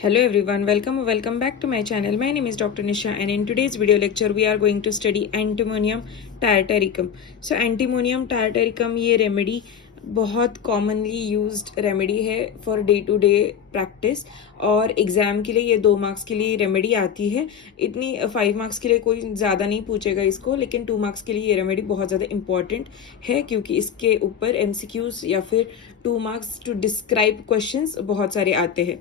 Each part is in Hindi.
Hello everyone, welcome back to my channel. My name is Dr. Nisha and in today's video lecture we are going to study Antimonium tartaricum. So Antimonium tartaricum ये रेमेडी बहुत कॉमनली यूज्ड रेमेडी है for day to day practice और एग्जाम के लिए ये 2 मार्क्स के लिए रेमेडी आती है. इतनी 5 मार्क्स के लिए कोई ज़्यादा नहीं पूछेगा इसको, लेकिन 2 मार्क्स के लिए ये रेमेडी बहुत ज़्यादा इंपॉर्टेंट है क्योंकि इसके ऊपर एमसीक्यूज या फिर 2 मार्क्स टू डिस्क्राइब क्वेश्चंस बहुत सारे आते हैं.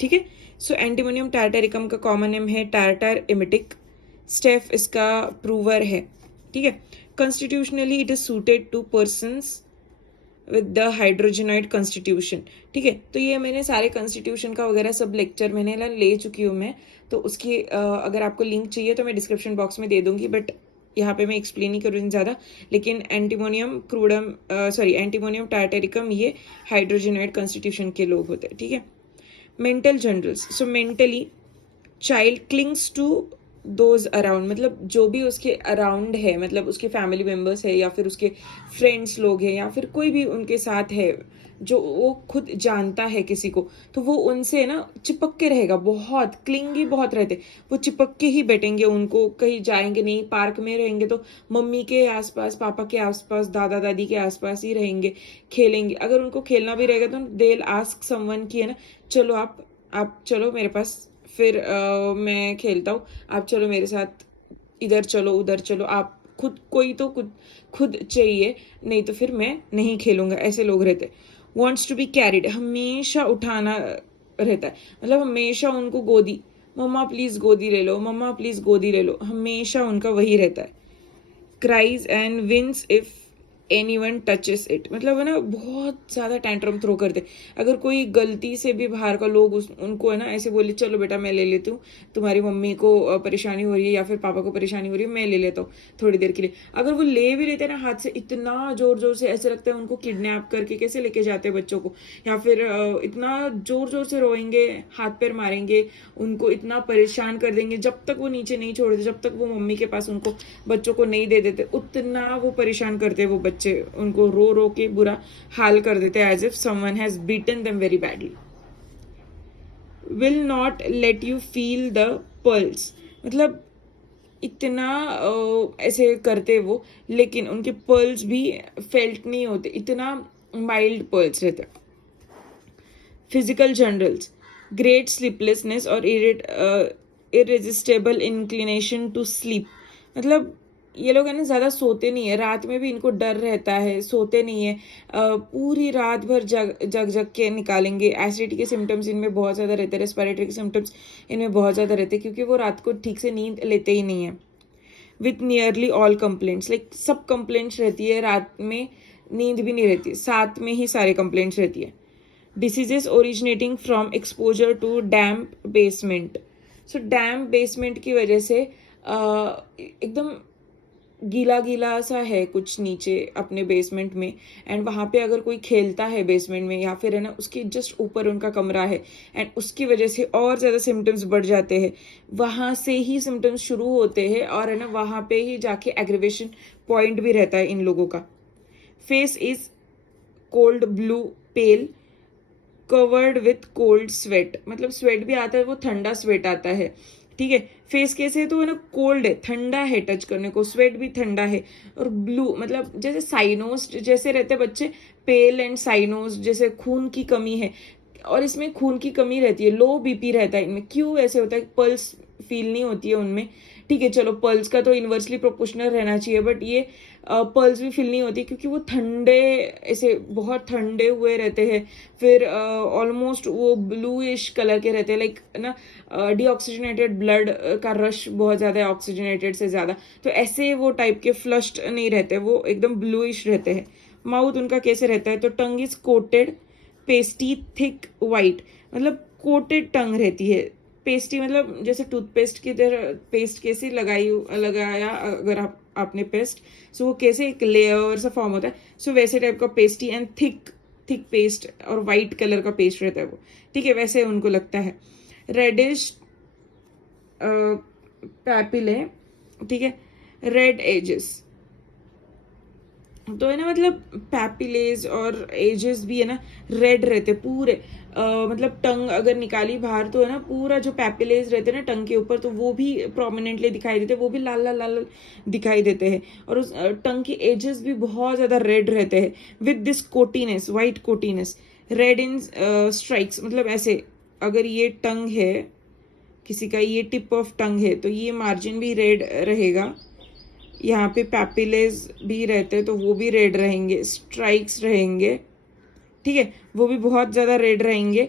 ठीक है. सो एंटीमोनियम टार्टारिकम का कॉमन नेम है टार्टार इमिटिक. स्टेफ इसका प्रूवर है. ठीक है. Constitutionally it is suited to persons with the hydrogenoid constitution. ठीक है. तो ये मैंने सारे कॉन्स्टिट्यूशन का वगैरह सब लेक्चर मैंने ले चुकी हूँ मैं, तो उसकी अगर आपको लिंक चाहिए तो मैं डिस्क्रिप्शन बॉक्स में दे दूंगी, बट यहाँ पे मैं एक्सप्लेन नहीं करूँगी ज़्यादा. लेकिन एंटीमोनियम टार्टारिकम ये हाइड्रोजनॉइड कॉन्स्टिट्यूशन के लोग होते हैं. ठीक है. Mental generals. So mentally child clings to those around, मतलब जो भी उसके अराउंड है, मतलब उसके फैमिली मेम्बर्स है या फिर उसके फ्रेंड्स लोग हैं या फिर कोई भी उनके साथ है जो वो खुद जानता है किसी को, तो वो उनसे ना चिपक के रहेगा. बहुत क्लिंगी बहुत रहते, वो चिपक के ही बैठेंगे. उनको कहीं जाएंगे नहीं. पार्क में रहेंगे तो मम्मी के आसपास, पापा के आसपास, दादा दादी के आसपास ही रहेंगे, खेलेंगे. अगर उनको खेलना भी रहेगा तो दे विल आस्क समवन कि है ना, चलो आप चलो मेरे पास, फिर मैं खेलता हूँ, आप चलो मेरे साथ, इधर चलो उधर चलो. आप खुद कोई तो खुद चाहिए, नहीं तो फिर मैं नहीं खेलूंगा. ऐसे लोग रहते. वॉन्ट्स टू बी कैरिड, हमेशा उठाना रहता है, मतलब हमेशा उनको गोदी, मम्मा प्लीज गोदी ले लो, मम्मा प्लीज गोदी ले लो, हमेशा उनका वही रहता है. Cries and whines if anyone touches it, मतलब है ना बहुत ज़्यादा टैंट्रम थ्रो करते. अगर कोई गलती से भी बाहर का लोग उनको है ना ऐसे बोले, चलो बेटा मैं ले लेती हूँ, तुम्हारी मम्मी को परेशानी हो रही है या फिर पापा को परेशानी हो रही है, मैं ले लेता हूँ थोड़ी देर के लिए. अगर वो ले भी लेते हैं ना हाथ से, इतना जोर जोर से, ऐसे लगता है उनको किडनैप करके कैसे लेके जाते हैं बच्चों को, या फिर इतना जोर जोर से रोएंगे, हाथ पैर मारेंगे, उनको इतना परेशान कर देंगे. जब तक वो नीचे नहीं छोड़ते, जब तक वो मम्मी के पास उनको बच्चों को नहीं दे देते, उतना वो परेशान करते हैं. वो बच्चे उनको रो रो के बुरा हाल कर देते हैं, as if someone has beaten them very badly. Will not let you feel the pulse, मतलब इतना ऐसे करते वो, लेकिन उनके पल्स भी फेल्ट नहीं होते, इतना माइल्ड पल्स रहते. Physical generals. ग्रेट स्लीपलेसनेस और इरेजिस्टेबल इंक्लिनेशन टू स्लीप, मतलब ये लोग है ना ज़्यादा सोते नहीं है. रात में भी इनको डर रहता है, सोते नहीं है. पूरी रात भर जग जग जग के निकालेंगे. एसिडिटी के सिम्टम्स इनमें बहुत ज़्यादा रहते हैं. रेस्पिरेटरी के सिम्टम्स इनमें बहुत ज़्यादा रहते हैं क्योंकि वो रात को ठीक से नींद लेते ही नहीं है. With nearly all complaints, like सब कंप्लेंट्स रहती है. रात में नींद भी नहीं रहती, साथ में ही सारे कंप्लेंट्स रहती है. Diseases originating from exposure to damp basement. So damp basement की वजह से एकदम गीला गीला सा है कुछ नीचे अपने बेसमेंट में, एंड वहाँ पे अगर कोई खेलता है बेसमेंट में या फिर है ना उसके जस्ट ऊपर उनका कमरा है, एंड उसकी वजह से और ज़्यादा सिम्टम्स बढ़ जाते हैं. वहाँ से ही सिम्टम्स शुरू होते हैं और है ना वहाँ पे ही जाके एग्रीवेशन पॉइंट भी रहता है इन लोगों का. Face is cold blue pale covered with cold sweat, मतलब स्वेट भी आता है, वो ठंडा स्वेट आता है. ठीक है. फेस कैसे है तो है ना कोल्ड है, ठंडा है टच करने को, स्वेट भी ठंडा है. और ब्लू मतलब जैसे साइनोस जैसे रहते बच्चे, पेल एंड साइनोस, जैसे खून की कमी है. और इसमें खून की कमी रहती है, लो बीपी रहता है इनमें. क्यों ऐसे होता है? पल्स फील नहीं होती है उनमें. ठीक है, चलो पल्स का तो इन्वर्सली प्रोपोर्शनल रहना चाहिए, बट ये पल्स भी फील नहीं होती क्योंकि वो ठंडे, ऐसे बहुत ठंडे हुए रहते हैं. फिर ऑलमोस्ट वो ब्लूइश कलर के रहते हैं, लाइक ना डीऑक्सीजनेटेड ब्लड का रश बहुत ज़्यादा है, ऑक्सीजनेटेड से ज़्यादा. तो ऐसे वो टाइप के फ्लश्ड नहीं रहते, वो एकदम ब्लूइश रहते हैं. माउथ उनका कैसे रहता है तो tongue is coated pasty thick white, मतलब कोटेड टंग रहती है. पेस्टी मतलब जैसे टूथपेस्ट की तरह, पेस्ट कैसे लगाया अगर आपने पेस्ट, सो वो कैसे एक लेयर सा फॉर्म होता है, सो वैसे टाइप का पेस्टी. एंड थिक पेस्ट और वाइट कलर का पेस्ट रहता है वो. ठीक है, वैसे उनको लगता है. Reddish papillae. ठीक है. रेड एजेस तो है ना, मतलब पैपिलेज और एजेस भी है ना रेड रहते पूरे। मतलब टंग अगर निकाली बाहर तो है ना पूरा जो पैपिलेज रहते हैं ना टंग के ऊपर, तो वो भी प्रोमिनेंटली दिखाई देते, वो भी लाल लाल लाल लाल दिखाई देते हैं। और उस टंग की एजेस भी बहुत ज्यादा रेड रहते हैं with this coatiness, white coatiness, red in streaks. मतलब ऐसे अगर ये टंग है किसी का, ये टिप ऑफ टंग है, तो ये मार्जिन भी रेड रहेगा। यहाँ पे पैपिलेज भी रहते हैं तो वो भी रेड रहेंगे, स्ट्राइक्स रहेंगे, ठीक है, वो भी बहुत ज़्यादा रेड रहेंगे।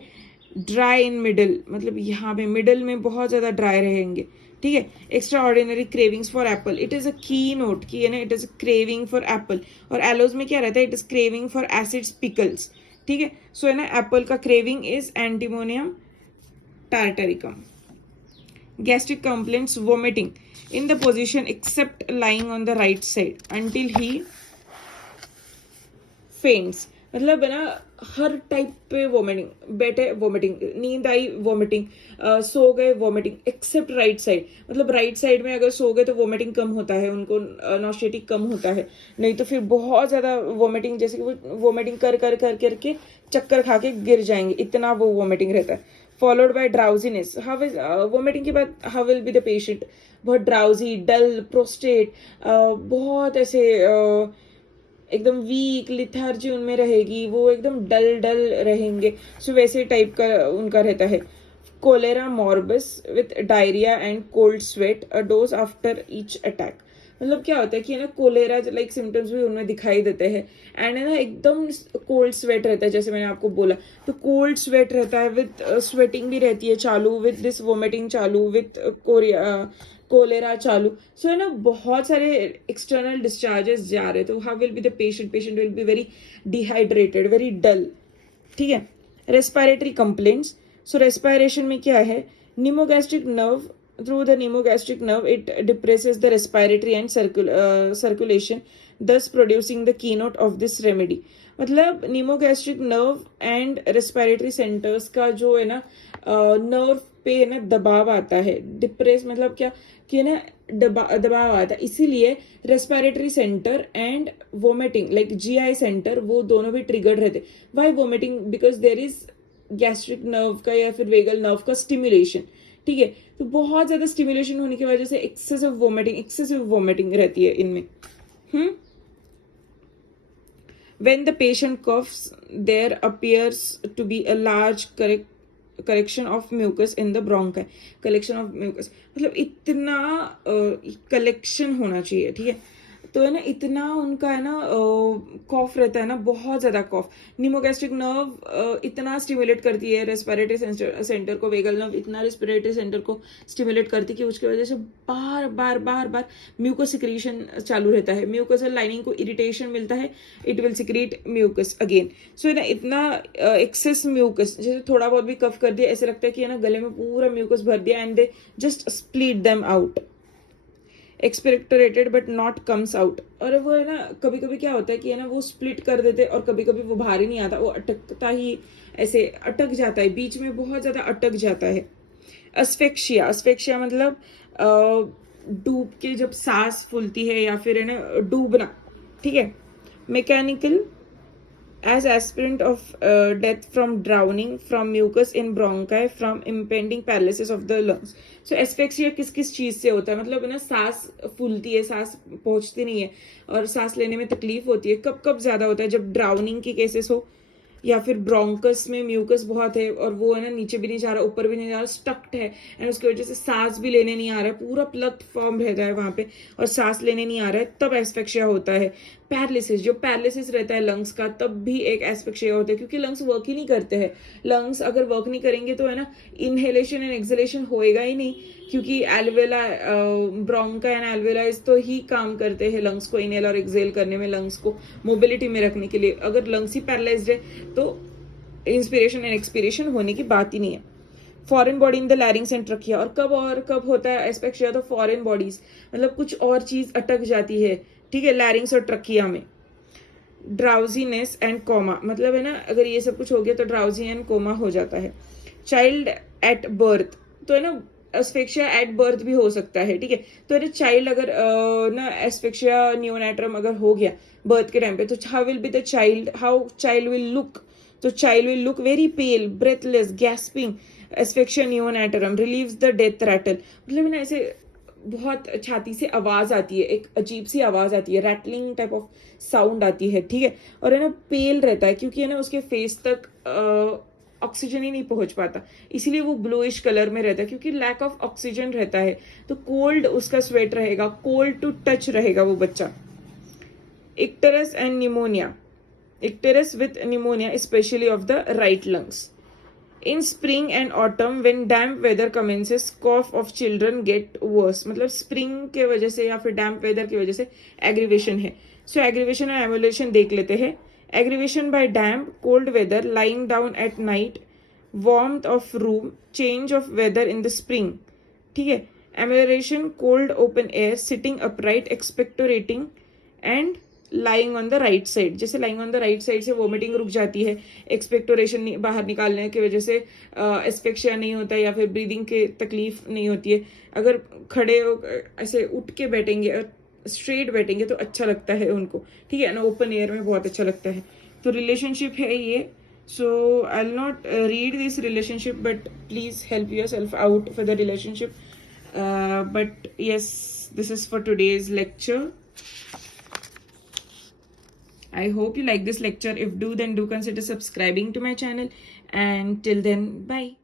ड्राई इन मिडल, मतलब यहाँ पे मिडल में बहुत ज़्यादा ड्राई रहेंगे, ठीक है। Extraordinary cravings for apple, it is a key note की है ना, it is craving for apple. और एलोज में क्या रहता है, it is craving for acids pickles, ठीक है। सो है ना एप्पल का craving is antimonium tartaricum. Gastric complaints, vomiting in the position except lying on the right side until he faints। मतलब है ना हर टाइप पे वोमिटिंग, बैठे वोमिटिंग, नींद आई वोमिटिंग, सो गए वोमिटिंग, एक्सेप्ट राइट साइड। मतलब राइट साइड में अगर सो गए तो वोमिटिंग कम होता है, उनको नॉशिएटिक कम होता है, नहीं तो फिर बहुत ज्यादा वोमिटिंग, जैसे कि वो वोमिटिंग कर कर कर करके चक्कर खा के गिर जाएंगे, इतना वो वोमिटिंग रहता है। Followed by drowsiness, how is vomiting के बाद how will be the patient, बहुत ड्राउजी, डल, प्रोस्टेट, बहुत ऐसे एकदम वीक, लिथार्जी उनमें रहेगी, वो एकदम डल डल रहेंगे। सो वैसे टाइप का उनका रहता है। Cholera morbus with diarrhoea and cold sweat, a dose after each attack. मतलब क्या होता है कि है ना कोलेरा लाइक सिम्टम्स भी उनमें दिखाई देते हैं, एंड है ना एकदम कोल्ड स्वेट रहता है, जैसे मैंने आपको बोला, तो कोल्ड स्वेट रहता है विथ स्वेटिंग भी रहती है चालू, विथ दिस वोमिटिंग चालू, विथ कोलेरा चालू। सो है ना बहुत सारे एक्सटर्नल डिस्चार्जेस जा रहे, तो how will be the patient, patient will be very dehydrated, very dull, ठीक है। रेस्पिरेटरी कंप्लेंट्स, सो रेस्पिरेशन में क्या है, pneumogastric nerve, through the pneumogastric nerve it depresses the respiratory and circulation, thus producing the keynote of this remedy। मतलब निमोगैस्ट्रिक नर्व एंड रेस्पिरेटरी सेंटर्स का जो है ना नर्व पे है ना दबाव आता है, डिप्रेस मतलब क्या कि ना दबाव आता है, इसीलिए respiratory centre and vomiting like GI centre वो दोनों भी ट्रिगर्ड रहते। Why vomiting, because there is gastric nerve का या फिर वेगल नर्व का स्टिमुलेशन, ठीक है। तो बहुत ज्यादा स्टिमुलेशन होने की वजह से एक्सेसिव वोमिटिंग रहती है इनमें। When the patient coughs, there appears to be a large collection of mucus in the bronchi। collection of mucus मतलब इतना कलेक्शन होना चाहिए, ठीक है। तो है ना इतना उनका है ना कॉफ रहता है ना, बहुत ज्यादा कॉफ। निमोगैस्ट्रिक नर्व इतना स्टिमुलेट करती है रेस्पिरेटरी सेंटर को, वेगल नर्व इतना रेस्पिरेटरी सेंटर को स्टिमुलेट करती है कि उसकी वजह से बार बार बार बार म्यूकस सिक्रीशन चालू रहता है, म्यूकसल लाइनिंग को इरिटेशन मिलता है, it will secrete mucus again. So ना इतना एक्सेस म्यूकस, जैसे थोड़ा बहुत भी कफ कर दिया ऐसे लगता है कि है ना गले में पूरा म्यूकस भर दिया, and they just split them out, expectorated but not comes out. और वो है ना कभी कभी क्या होता है कि है ना वो स्प्लिट कर देते और कभी कभी वो बाहर ही नहीं आता, वो अटकता ही ऐसे अटक जाता है, बीच में बहुत ज्यादा अटक जाता है। अस्फेक्शिया, अस्फेक्शिया मतलब डूब के जब सांस फूलती है या फिर है ना डूबना, ठीक है। Mechanical as aspirant of death from drowning, from mucus in bronchi, from impending paralysis of the lungs। so asphyxia किस किस चीज से होता है, मतलब है ना सांस फूलती है, सांस पहुंचती नहीं है और सांस लेने में तकलीफ होती है। कब कब ज्यादा होता है, जब ड्राउनिंग की केसेस हो या फिर ब्रोंकस में म्यूकस बहुत है और वो है ना नीचे भी नहीं जा रहा, ऊपर भी नहीं जा रहा, स्टक्ड है, एंड उसकी वजह से सांस भी लेने नहीं आ रहा है, पूरा प्लग फॉर्म रहता है वहां पे और सांस लेने नहीं आ रहा है, तब एस्फेक्सिया होता है। पैरालिसिस, जो पैरालिसिस रहता है लंग्स का, तब भी एक एस्फेक्सिया होता है, क्योंकि लंग्स वर्क ही नहीं करते हैं। लंग्स अगर वर्क नहीं करेंगे तो है ना इनहेलेशन एंड एक्सहेलेशन होएगा ही नहीं, क्योंकि एल्वेला, ब्रोंका एंड एल्वेलाइज तो ही काम करते हैं लंग्स को इनहेल और एक्सहेल करने में, लंग्स को मोबिलिटी में रखने के लिए। अगर लंग्स ही पैरालाइज्ड है तो इंस्पिरेशन एंड एक्सपिरेशन होने की बात ही नहीं है। Foreign body in the larynx and trachea, और कब होता है एस्पेक्सिया, तो फॉरेन बॉडीज मतलब कुछ और चीज अटक जाती है, ठीक है, लैरिंग्स और ट्रकिया में। ड्राउजीनेस एंड कोमा, मतलब है ना अगर ये सब कुछ हो गया तो ड्राउजी एंड कोमा हो जाता है। चाइल्ड एट बर्थ, तो है ना एस्फिक्सिया एट बर्थ भी हो सकता है, ठीक है। तो अरे चाइल्ड अगर ना एस्फिक्सिया नियोनेट्रम अगर हो गया बर्थ के टाइम पे, तो how will be the child, how child will look, तो child will look very pale, breathless, gasping, asphyxia neonatorum relieves the death rattle, मतलब ना ऐसे बहुत छाती से आवाज आती है, एक अजीब सी आवाज आती है, रैटलिंग टाइप ऑफ साउंड आती है, ठीक है। और है ना पेल रहता है, क्योंकि है ना उसके फेस तक ऑक्सीजन ही नहीं पहुंच पाता, इसीलिए वो ब्लूइश कलर में रहता है, क्योंकि लैक ऑफ ऑक्सीजन रहता है। तो कोल्ड उसका स्वेट रहेगा, कोल्ड टू टच रहेगा वो बच्चा। Icterus and pneumonia, icterus with pneumonia specially of the right lungs. In spring and autumn when damp weather commences cough of children get worse, मतलब स्प्रिंग के वजह से या फिर डैम्प वेदर की वजह से एग्रीवेशन है। सो एग्रीवेशन और एमुलेशन देख लेते हैं। Aggravation by damp cold weather, lying down at night, warmth of room, change of weather in the spring, ठीक है। Amelioration cold open air, sitting upright, expectorating and lying on the right side, जैसे lying on the right side से वोमिटिंग रुक जाती है, एक्सपेक्टोरेशन बाहर निकालने की वजह से एस्फिक्सिया नहीं होता है, या फिर ब्रीदिंग के तकलीफ नहीं होती है। अगर खड़े ऐसे उठ के बैठेंगे और स्ट्रेट बैठेंगे तो अच्छा लगता है उनको, ठीक है ना, ओपन एयर में बहुत अच्छा लगता है। तो रिलेशनशिप है ये। So I will not read this relationship, but please help yourself out for the relationship. But yes, this is for today's lecture. I hope you like this lecture. If do, then do consider subscribing to my channel. And till then, bye.